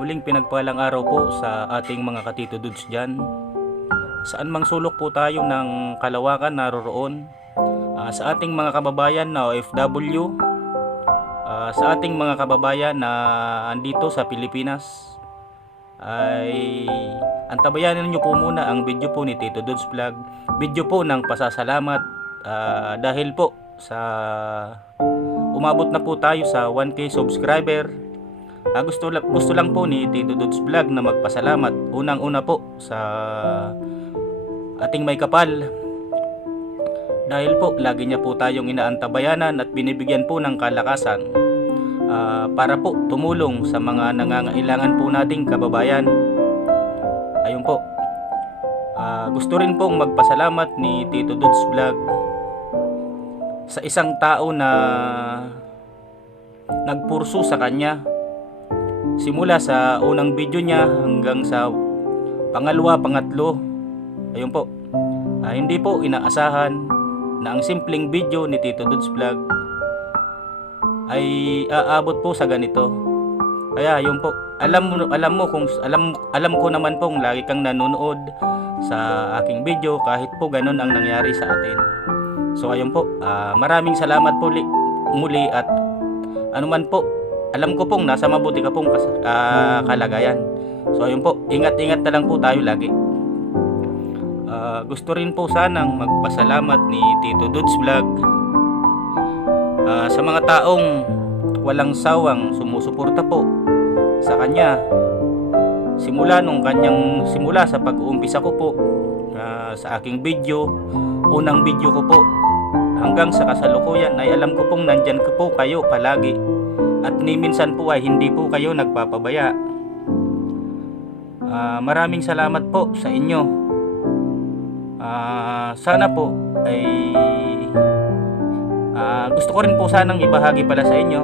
Muling pinagpalang araw po sa ating mga katitududes dyan. Saan mang sulok po tayo ng kalawakan naroroon, sa ating mga kababayan na OFW, sa ating mga kababayan na andito sa Pilipinas, ay antabayanan nyo po muna ang video po ni Tito Dudes Vlog. Video po ng pasasalamat dahil po sa umabot na po tayo sa 1K subscriber. Gusto lang po ni Tito Dudes Vlog na magpasalamat unang-una po sa ating may kapal, dahil po lagi niya po tayong inaantabayanan at binibigyan po ng kalakasan para po tumulong sa mga nangangailangan po nating kababayan. Ayun po, gusto rin pong magpasalamat ni Tito Dudes Vlog sa isang tao na nagpurso sa kanya simula sa unang video niya hanggang sa pangalawa, pangatlo. Ayun po, hindi po inaasahan na ang simpleng video ni Tito Dudes Vlog ay aabot po sa ganito. Kaya ayun po, alam ko naman pong lagi kang nanonood sa aking video kahit po ganun ang nangyari sa atin. So ayun po, maraming salamat po muli, at anuman po, alam ko pong nasa mabuti ka pong kalagayan. So ayun po, ingat-ingat na lang po tayo lagi. Gusto rin po sanang magpasalamat ni Tito Dudes Vlog sa mga taong walang sawang sumusuporta po sa kanya simula sa pag-uumpisa ko po sa aking video, unang video ko po, hanggang sa kasalukuyan ay alam ko pong nandyan ko po kayo palagi, at ni minsan po ay hindi po kayo nagpapabaya. Maraming salamat po sa inyo. Sana po ay gusto ko rin po sanang ibahagi pala sa inyo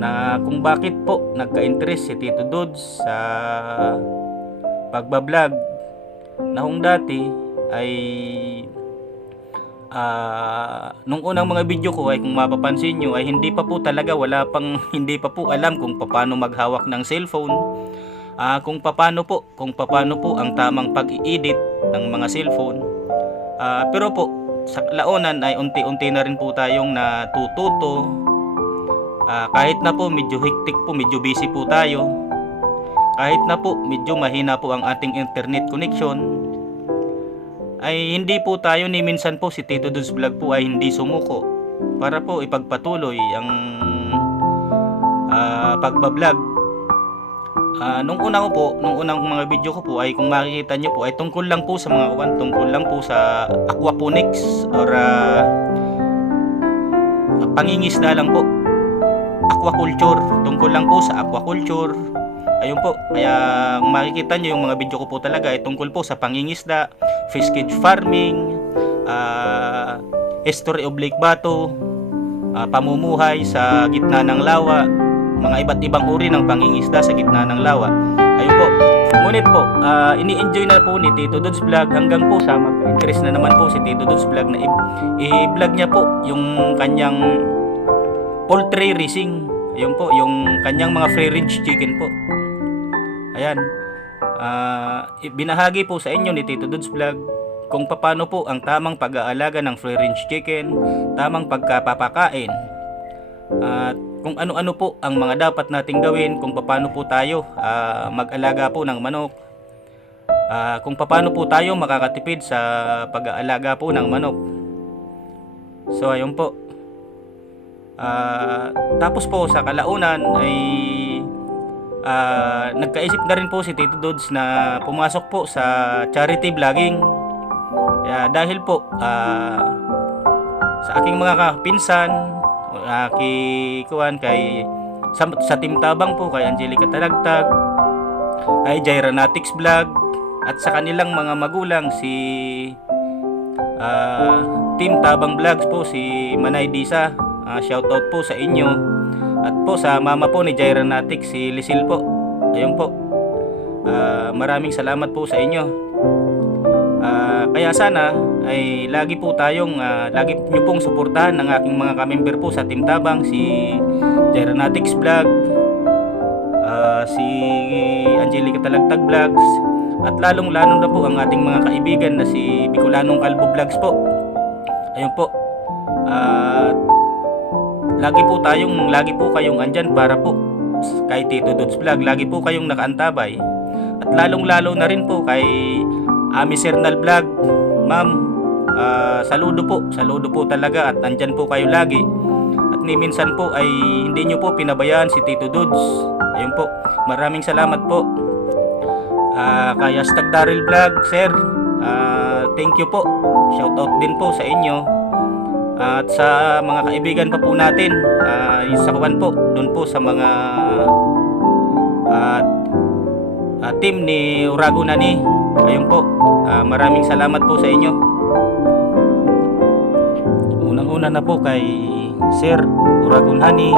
na kung bakit po nagka-interest si Tito Dudes sa pagbablog, na kung dati ay nung unang mga video ko ay kung mapapansin nyo ay hindi pa po talaga, hindi pa po alam kung paano maghawak ng cellphone, kung paano po ang tamang pag-i-edit ng mga cellphone. Pero po sa launan ay unti-unti na rin po tayong natututo, kahit na po medyo hektik po, medyo busy po tayo, kahit na po medyo mahina po ang ating internet connection, ay hindi po tayo ni minsan po si Tito Dudes Vlog po ay hindi sumuko para po ipagpatuloy ang pagbablog. Nung unang mga video ko po ay kung makikita nyo po ay tungkol lang po sa aquaponics or pangingisda lang po, aquaculture, tungkol lang po sa aquaculture. Ayun po, kaya kung makikita nyo yung mga video ko po talaga ay tungkol po sa pangingisda, fish cage farming, history of Lake Bato, pamumuhay sa gitna ng lawa, mga iba't ibang uri ng pangingisda sa gitna ng lawa. Ayun po, ngunit po, ini-enjoy na po ni Tito Dudes Vlog hanggang po sa mag-interest na naman po si Tito Dudes Vlog na i-vlog niya po yung kanyang poultry raising. Ayun po, yung kanyang mga free range chicken po. Ayan, binahagi po sa inyo ni Tito Dudes Vlog kung paano po ang tamang pag-aalaga ng free range chicken, tamang pagkapapakain, at kung ano-ano po ang mga dapat nating gawin, kung paano po tayo mag-alaga po ng manok, kung paano po tayo makakatipid sa pag-aalaga po ng manok. So ayun po, tapos po sa kalaunan ay nagkaisip na rin po si Tito Dudes na pumasok po sa charity vlogging. Dahil po sa aking mga kapinsan, sa Team Tabang po, kay Angelica Talagtag, kay Jairanatics Vlog, at sa kanilang mga magulang, si Team Tabang Vlogs po, si Manay Disa, shoutout po sa inyo. At po sa mama po ni Jairanatics, si Lisil po. Ayun po, maraming salamat po sa inyo. Kaya sana ay lagi nyo pong suportahan ng aking mga kamember po sa Team Tabang, si Jairanatics Vlog, si Angelica Talagtag Vlogs, at lalong-lalo na po ang ating mga kaibigan na si Bicolanong Kalbo Vlogs po. Ayun po. At lagi po kayong andyan para po kay Tito Dudes Vlog, lagi po kayong nakaantabay. At lalong-lalo na rin po kay Ami Sernal Vlog. Ma'am, saludo po talaga, at andyan po kayo lagi. At ni minsan po ay hindi nyo po pinabayaan si Tito Dudes. Ayun po, maraming salamat po. Kay Astag Daryl Vlog, sir, thank you po. Shoutout din po sa inyo. At sa mga kaibigan pa po natin, yung sa kuwan po, doon po sa mga team ni Urago Nani. Ayun po, maraming salamat po sa inyo. Unang-una na po kay Sir Urago Nani,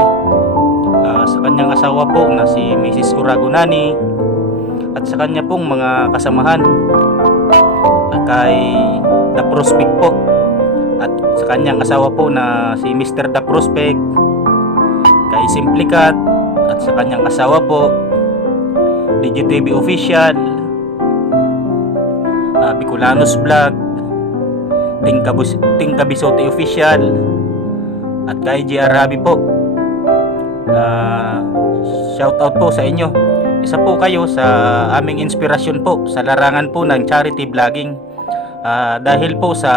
sa kanyang asawa po na si Mrs. Urago Nani, at sa kanya pong mga kasamahan, kay The Prospect po, at sa kanyang asawa po na si Mr. The Prospect, kay Simplicat, at sa kanyang asawa po DJTV Official, Bicolanos Vlog, Tingkabisote Official, at kay JR Rabi po. Shout out po sa inyo. Isa po kayo sa aming inspirasyon po sa larangan po ng charity vlogging. Dahil po sa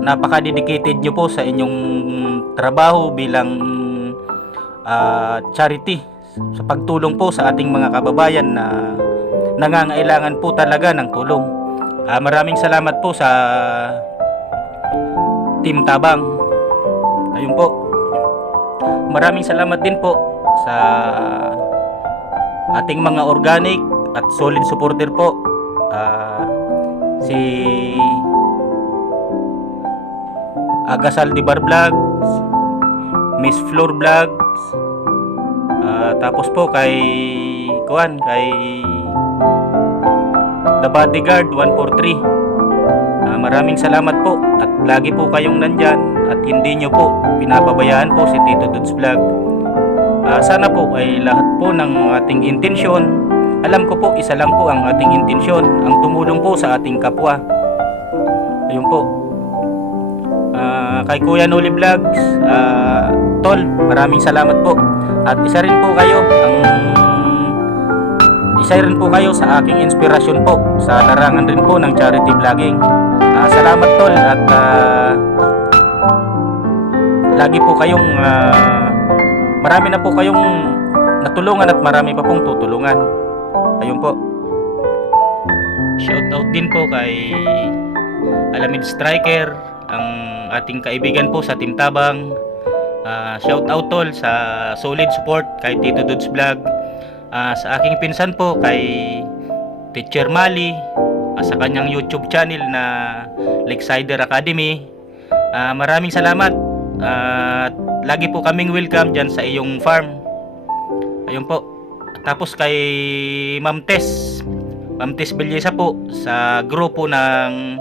napaka-dedicated nyo po sa inyong trabaho bilang charity, sa pagtulong po sa ating mga kababayan na nangangailangan po talaga ng tulong. Maraming salamat po sa Team Tabang. Ayun po. Maraming salamat din po sa ating mga organic at solid supporter po. Si Agasal Dibar Vlogs, Miss Flor Vlogs, tapos po kay The Bodyguard 143. Maraming salamat po, at lagi po kayong nandyan, at hindi nyo po pinapabayaan po si Tito Dudes Vlog. Sana po ay lahat po ng ating intensyon, alam ko po isa lang po ang ating intensyon, ang tumulong po sa ating kapwa. Ayun po. Kay Kuya Noli Vlogs, Tol, maraming salamat po. At isa rin po kayo sa aking inspirasyon po sa larangan rin po ng charity vlogging. Salamat Tol, at lagi po kayong marami na po kayong natulungan, at marami pa pong tutulungan. Ayun po. Shoutout din po kay Alamid Striker, ang ating kaibigan po sa Team Tabang. Shoutout Tol sa solid support kay Tito Dudes Vlog. Sa aking pinsan po kay Teacher Mali, sa kanyang YouTube channel na Lakesider Academy. Maraming salamat, at lagi po kaming welcome dyan sa iyong farm. Ayun po. Tapos kay Ma'am Tess Belleza po sa grupo ng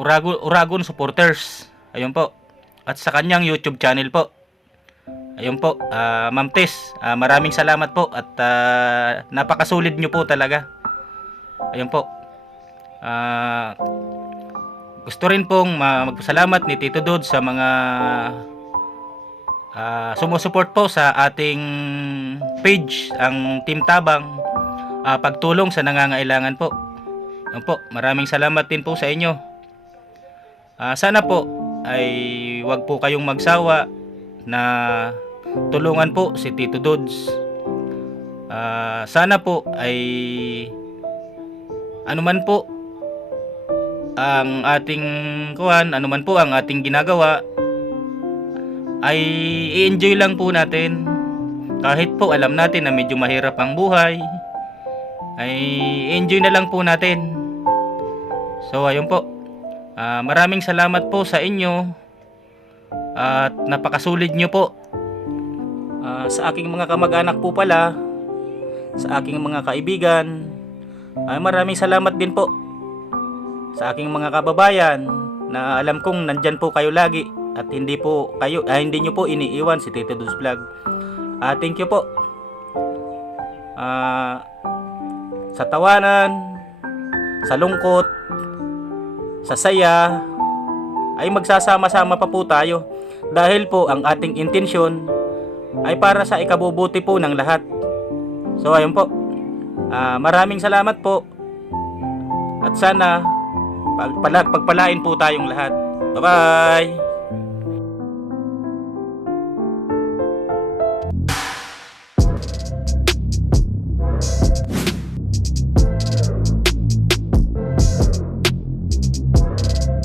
Uragon Supporters. Ayun po. At sa kanyang YouTube channel po. Ayun po, Ma'am Tess, maraming salamat po, at napakasulit nyo po talaga. Ayun po. Gusto rin pong magpasalamat ni Tito Dudes sa mga sumusuport po sa ating page, ang Team Tabang, pagtulong sa nangangailangan po. Ayun po, maraming salamat din po sa inyo. Sana po ay wag po kayong magsawa na tulungan po si Tito Dudes. Sana po ay anuman po ang ating anuman po ang ating ginagawa, ay i-enjoy lang po natin. Kahit po alam natin na medyo mahirap ang buhay, ay enjoy na lang po natin. So ayun po, maraming salamat po sa inyo, at napakasulit nyo po. Sa aking mga kamag-anak po pala, sa aking mga kaibigan, ay maraming salamat din po. Sa aking mga kababayan na alam kong nandyan po kayo lagi, at hindi nyo po iniiwan si Tito Dudes Vlog. Thank you po. Ah, sa tawanan, sa lungkot, sa saya, ay magsasama-sama pa po tayo. Dahil po ang ating intensyon ay para sa ikabubuti po ng lahat. So ayun po. Maraming salamat po. At sana pagpalain po tayong lahat. Bye-bye!